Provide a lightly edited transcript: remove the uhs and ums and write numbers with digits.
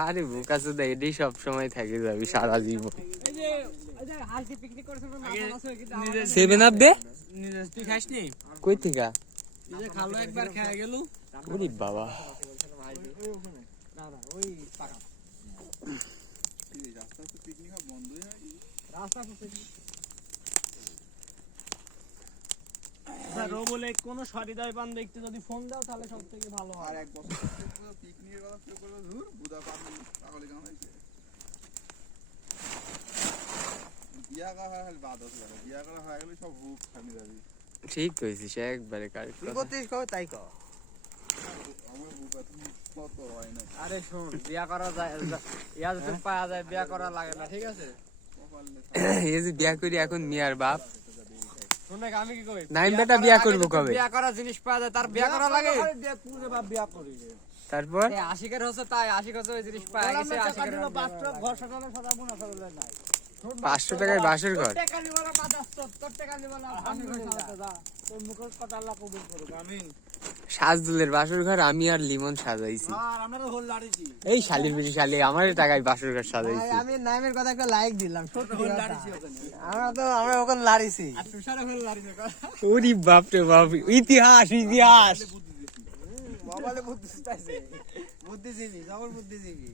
আরে বোকা চোদা, এটাই সব সময় থেকে যাবি সারা জীবন। সেভেন আপ দে, তুই খাসনি? কই থেকে? খালো একবার খেয়ে গেল। ওরে বাবা, বলে কোন সরিদয় পান দেখতে যদি ফোন দাও তাহলে সব থেকে ভালো হয়। আর এক বছর পিকনিকের কথা কেউ করবে ধুর বুদা পাগল পাগল কেন হয়েছে বিয়া করা হয় বাদ আছে বিয়া করা হয়ে গেলে সব হুক খানি যাবি। ঠিক কইছিস একবারে কারেক্ট তুই কথা। করতিস কও তাই কও। আমার হুক এত কত হয় না আরে শুন, বিয়া করা যায় ইয়া যদি পাওয়া যায় বিয়া করা লাগে না, ঠিক আছে? এই যে বিয়া করি এখন মিয়ার বাপ, শুন না, আমি কি কই, নাইম বেটা বিয়া করবো কবে? বিয়া করা জিনিস পাওয়া যায় তার বিয়া করা লাগে। তারপর এই আশিকের হচ্ছে তাই, আশিক হচ্ছে ওই জিনিস পাওয়া গেছে, আশিকের ঘর সাজানো সাদা মনে করলে নাই। 500 টাকায় বাসর ঘর। টাকা নিবালা বাদাস তোর টাকা নিবালা আমি সাজাতে যা, তোর মুখের কথা আল্লাহ কবুল করুক, আমিন। সাজদুলের বাসর ঘর আমি আর লিমন সাজাইছি। আর আমরা হোল লাড়িছি এই শালির বেশি শালি আমার টাকায় বাসর ঘর সাজাইছি। আমি নাইমের কথা একটা লাইক দিলাম, সত্যি হোল লাড়িছি ওখানে। আমরা ওখানে লাড়িছি আর তুষারে হোল লাড়িছি। ওরে বাপ রে বাপ, ইতিহাস ইতিহাস। মোবাইলে বুদ্ধিজীবী, বুদ্ধিজীবী, জবর বুদ্ধিজীবী।